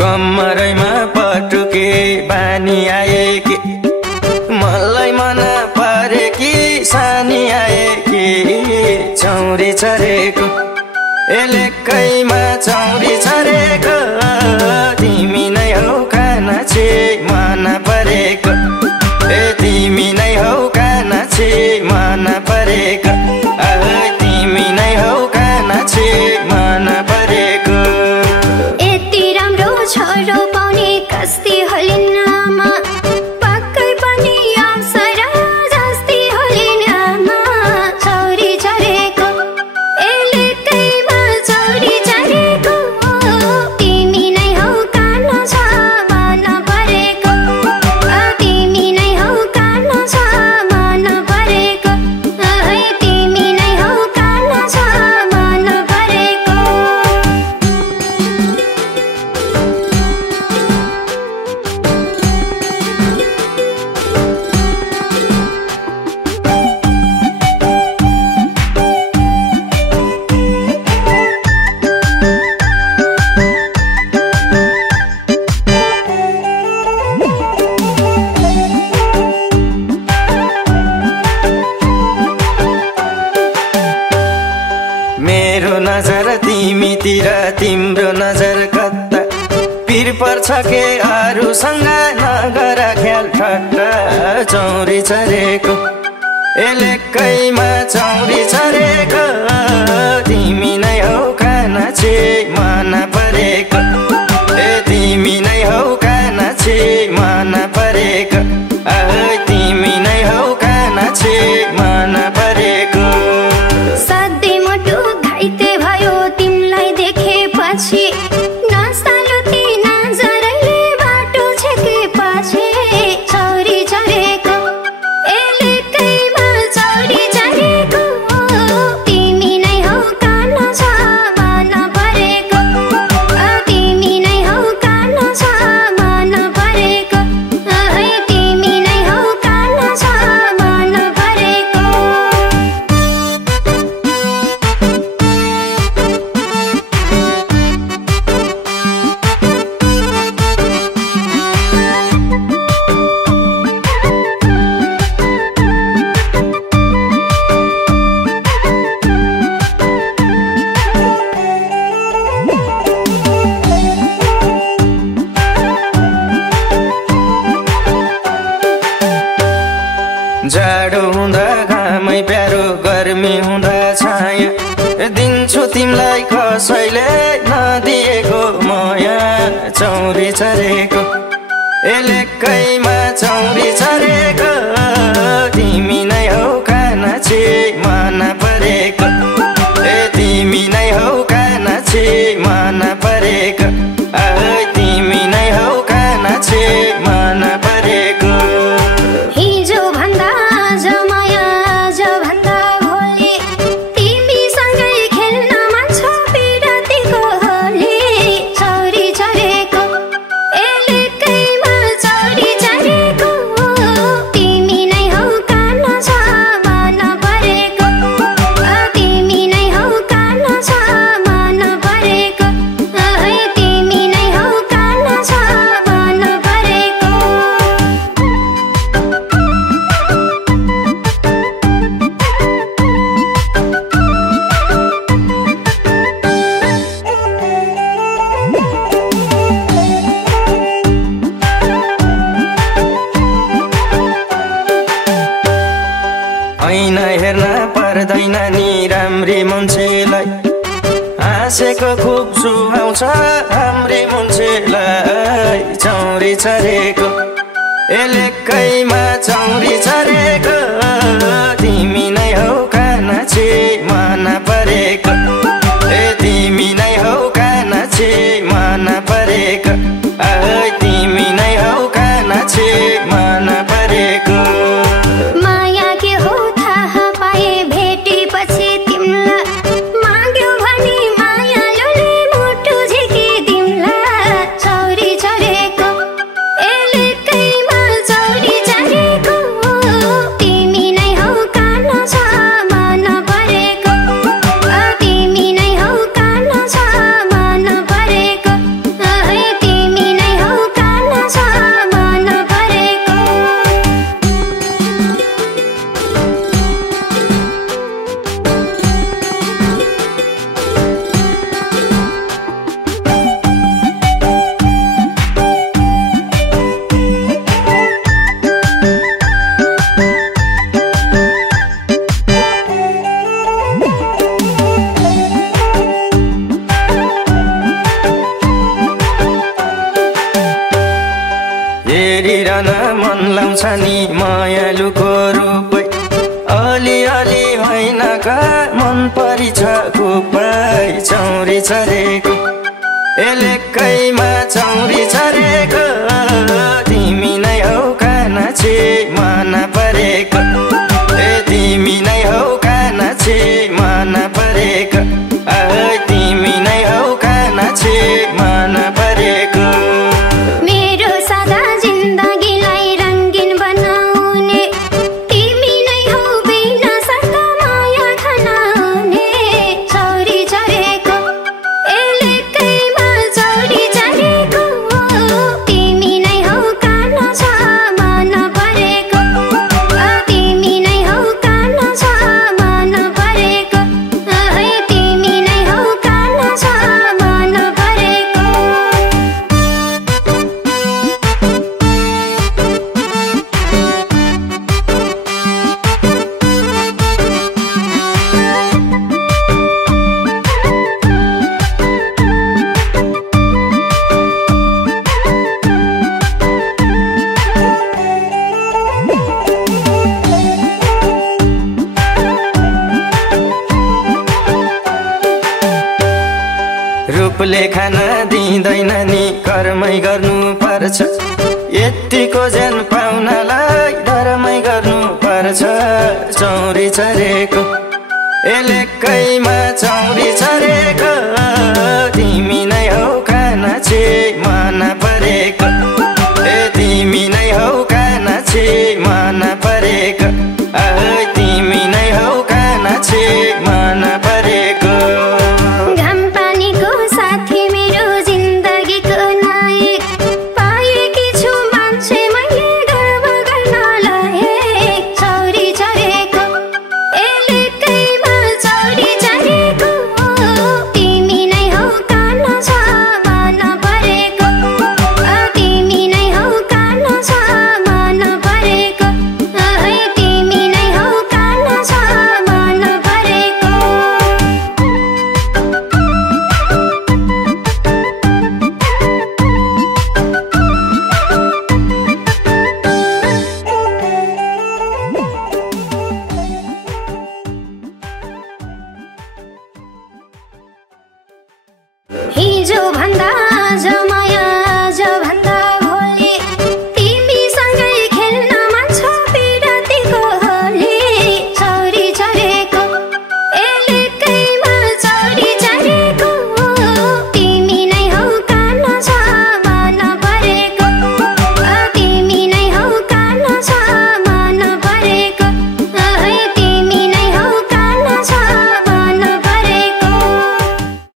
कम्मरैमा पटुके बानी आए कि मलाई मन परे कि सानी आए कि चौरी चरेको एलेकैमा चौरी चरेको तिमी नै हौ कानाछे मन परेको ए तिमी नै हौ कानाछे मन परेको तिमी नै हौ कानाछे मन परेको छोरो पाउने कस्ती होलिनमा पक्कै पनि अवसर जस्ती होलिनमा चौरी चरेको एलेकैमा चौरी चरेको तिमी नै हौ काना छ मन परेको तिमी नै हौ काना छ मन परेको तिमी नै हौ काना छ मन परेको मेरो नजर तिमीतिर तिम्रो नजर कता पिर पर्छ के अरूसँग नगर ख्याल ठट्टा चौरी चरेको एलेकैमा चौरी चरेको तिमी नै हौ कानाछे मन परेको ए तिमी नै हौ कानाछे मन परेको तिमी नै हौ कानाछे मन परेको घाइते भयो तिमलाई देखेपछि नसालुती नजरले बाटो छेकेपछि चौरी चरेको एलेकैमा चौरी चरेको तिमी नै हौ काना छ मन परेको तिमी नै हौ काना छ मन परेको तिमी नै हौ काना छ मन परेको जाडो हुँदा घामै प्यारो गर्मी हुँदा छाया दिन्छु तिमीलाई कसैले नदिएको माया चौरी चरेको एलेकैमा चौरी चरेको तिमी नै हौ कानाछे मन परेको ए तिमी नै हौ कानाछे मन परेको तिमी नै हौ कानाछे मन परेको हिजो भन्दा आज माया आज भन्दा भोलि तिमीसँगै खेल्न मन छ पिरातीको होली चौरी चरेको एलेकैमा चौरी चरेको तिमी नै हौ काना छ मन परेको तिमी नै हौ काना छ मन परेको तिमी नै हौ काना छ मन परेको ऐना हेर्न पर्दैन नि राम्री मान्छेलाई हाँसेको खुब सुहाउँछ हाम्री मान्छेलाई चौरी चरेको एलेकैमा चौरी चरेको तिमी नै हौ कानाछे मन परेको ए तिमी नै हौ कानाछे मन परेको तिमी नै हौ कानाछे मन परेको माया के हो थाहा पाए भेटेपछि तिमीलाई माग्यो भने माया आउँछ नि मायालुको रूपै अलिअलि होइन का मन परिछ खुबै चौरी चरेको एलेकैमा चौरी चरेको तिमी नै हौ कानाछी मन परेको तिमी नै हौ कानाछी मन परेको तिमी नै हौ कानाछी मन परेको मेरो सादा जिन्दगीलाई रंगीन बनाउने तिमी नै हौ बिना शर्त माया खानाउने चौरी चरेको एलेकैमा चौरी चरेको तिमी नै हौ कानाछा मन परेको तिमी नै हौ कानाछा मन परेको तिमी नै हौ कानाछा मन परेको रूपले खान दिँदैन नि कर्मै गर्नु पर्छ यतिको ज्यान पाउनलाई धर्मै गर्नु पर्छ चौरी चरेको एलेकैमा चौरी चरेको तिमी नै हौ कानाछी मन परेको तिमी नै हौ कानाछी मन परेको तिमी नै हौ कानाछी मन परेको घाम पानीको साथी मेरो जिन्दगीको नायक पाएकी छु मान्छे मैले गर्व गर्नलाई चौरी चरेको एलेकैमा चौरी चरेको तिमी नै हौ कानाछा मन परेको तिमी नै हौ कानाछा मन परेको तिमी नै हौ कानाछा मन परेको हिजो भन्दा